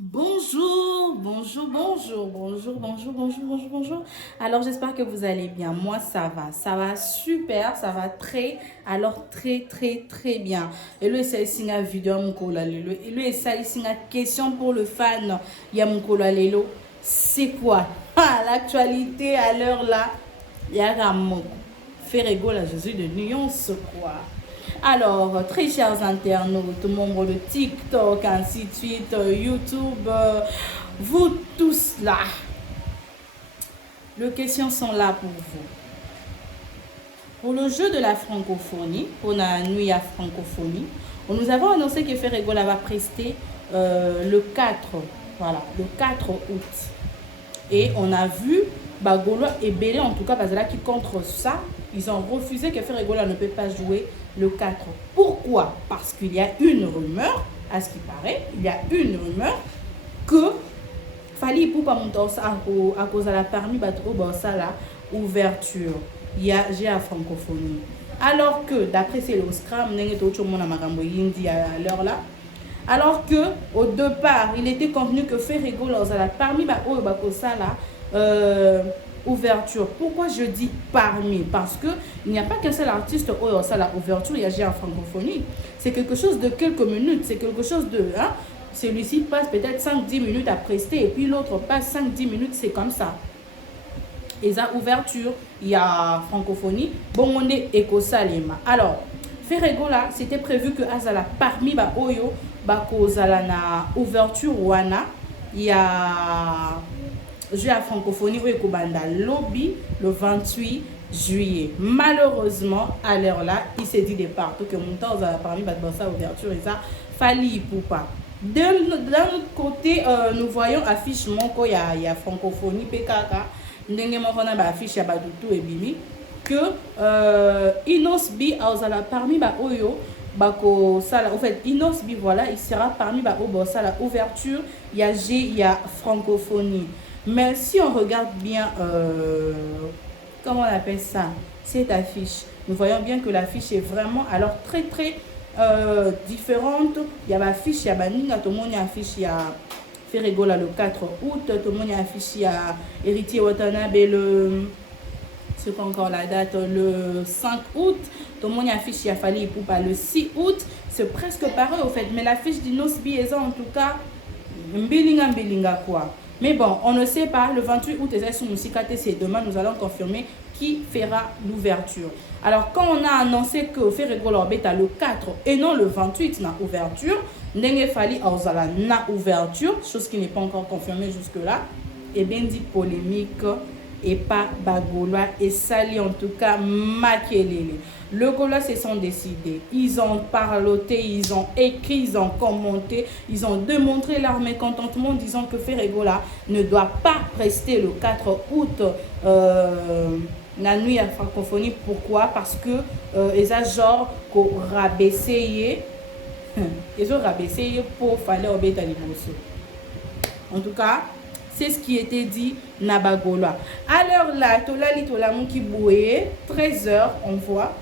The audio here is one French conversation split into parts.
Bonjour, bonjour, bonjour, bonjour, bonjour, bonjour, bonjour, bonjour. Alors j'espère que vous allez bien. Moi ça va super, ça va très bien. Et le c'est une vidéo mon kola lelo. Et le c'est une question pour le fan. Il y a mon kola lelo. C'est quoi? Ah, l'actualité à l'heure là. Il y a Ramon. Fait rigoler à Jésus de nuance quoi. Alors, très chers internautes, membres de TikTok, ainsi de suite, YouTube, vous tous là, les questions sont là pour vous. Pour le jeu de la francophonie, pour la nuit à francophonie, nous avons annoncé que Ferregola va prester le 4, voilà, le 4 août. Et on a vu Bagolo et Bélé, en tout cas, parce que là qui contre ça, ils ont refusé que Ferregola ne peut pas jouer le 4. Pourquoi? Parce qu'il y a une rumeur, à ce qui paraît, il y a une rumeur que Fali Poupa Montosa à cause de la permis battre ça la ouverture. Il y a j'ai la francophonie. Alors que d'après c'est le scrum, à l'heure là. Alors que au départ, il était convenu que Ferrego la parmi ça là ouverture. Pourquoi je dis parmi? Parce que il n'y a pas qu'un seul artiste ça la ouverture, il y a j'ai en francophonie. C'est quelque chose de quelques minutes, c'est quelque chose de celui-ci passe peut-être 5-10 minutes à prester et puis l'autre passe 5-10 minutes, c'est comme ça. Et ça, ouverture, il y a francophonie, bon on est éco-salima. Alors, Ferrego là, c'était prévu que Azala parmi ba Oyo, ba kozala na ouverture wana, il y a jeu à francophonie ou ekobanda lobby le 28 juillet. Malheureusement, à l'heure là, il s'est dit de partout que mon temps parmi ba sa ouverture et ça fali poupa. D'un autre côté, nous voyons affiche moko il y a francophonie PKK. Ndenge moko na ba affiche ya badutu ebimi que Inosbi auzala parmi ba oyo bako sala en fait Inosbi voilà il sera parmi ba oyo sala ouverture il y a francophonie. Mais si on regarde bien comment on appelle ça cette affiche, nous voyons bien que l'affiche est vraiment alors très différente. Il y a l'affiche, il y a Baninga, tout le monde affiche, il y a Ferregola le 4 août, tout le monde affiche, il y a Héritier Watanabe le c'est pas encore la date, le 5 août, tout le monde affiche, il y a Fali Poupa le 6 août, c'est presque pareil au fait, mais l'affiche d'Inosbi est en tout cas Mbilinga quoi. Mais bon, on ne sait pas, le 28 août, c'est demain, nous allons confirmer qui fera l'ouverture. Alors, quand on a annoncé que Ferrego Lorbeta le 4 et non le 28 na ouverture, Ndenge Fali Auzala na ouverture, chose qui n'est pas encore confirmée jusque-là, et bien dit polémique et pas Bagolois et Sali en tout cas Makelele. Le Gaulois se sont décidés, ils ont parloté, ils ont écrit, ils ont commenté, ils ont démontré leur mécontentement disant que Ferregola ne doit pas rester le 4 août la nuit à francophonie. Pourquoi? Parce que ils ont genre rabaissé ils ont rabaissé pour faire au bêta liboso. En tout cas, c'est ce qui était dit Nabagoloa. Alors là, Tolali Tolamon qui bouille, 13h, on voit,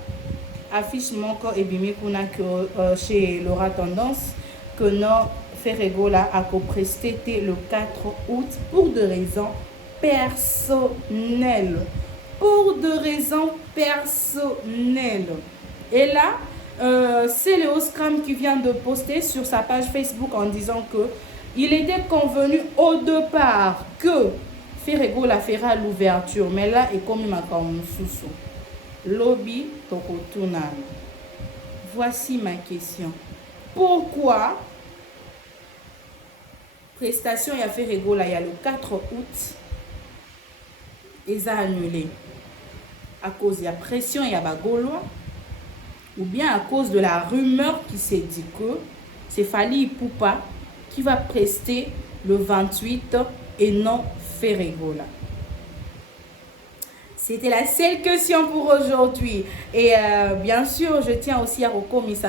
affiche mon corps et bimi qu'on a que chez Laura Tendance, que non Ferregola a co-presté le 4 août pour des raisons personnelles. Pour des raisons personnelles. Et là, c'est le Scrum qui vient de poster sur sa page Facebook en disant que il était convenu au départ que Ferregola fera l'ouverture, mais là, il comme comme sous lobby Tokotunana. Voici ma question. Pourquoi prestation il y a Ferregola il y a le 4 août et ça annulé à cause de la pression il y a Bagolois ou bien à cause de la rumeur qui s'est dit que c'est Fali Poupa qui va prester le 28 et non Ferregola. C'était la seule question pour aujourd'hui. Et bien sûr, je tiens aussi à recommettre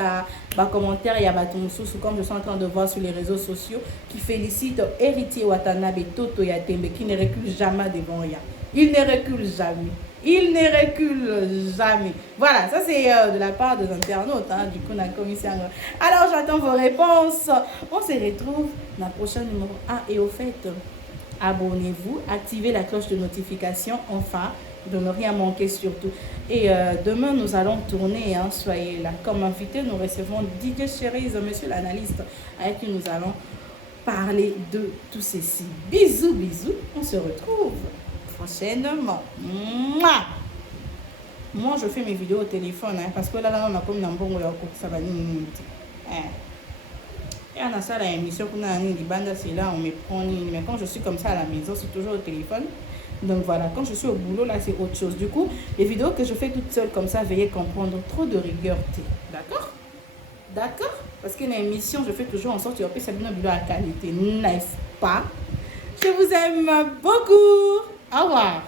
un commentaire et à Batonsusu, comme je suis en train de voir sur les réseaux sociaux, qui félicite Héritier Watanabe Toto Yatembe, qui ne recule jamais devant rien. Il ne recule jamais. Il ne recule jamais. Voilà, ça c'est de la part des internautes. Hein, du coup, on a commis ça. Alors, j'attends vos réponses. On se retrouve dans la prochaine numéro. Ah, et au fait, abonnez-vous, activez la cloche de notification, enfin, de ne rien manquer surtout. Et demain, nous allons tourner, hein, soyez là. Comme invité, nous recevons DJ Cherise, monsieur l'analyste, avec qui nous allons parler de tout ceci. Bisous, bisous, on se retrouve prochainement. Mouah! Moi, je fais mes vidéos au téléphone, hein, parce que là, on a comme dans bon ça va et on a ça à l'émission, c'est là, on me prend. Mais quand je suis comme ça à la maison, c'est toujours au téléphone. Donc voilà, quand je suis au boulot, là, c'est autre chose. Du coup, les vidéos que je fais toute seule comme ça, veuillez comprendre, trop de rigueur. D'accord? D'accord? Parce qu'une émission, je fais toujours en sorte que ça vienne vidéo à qualité, n'est-ce pas? Je vous aime beaucoup. Au revoir.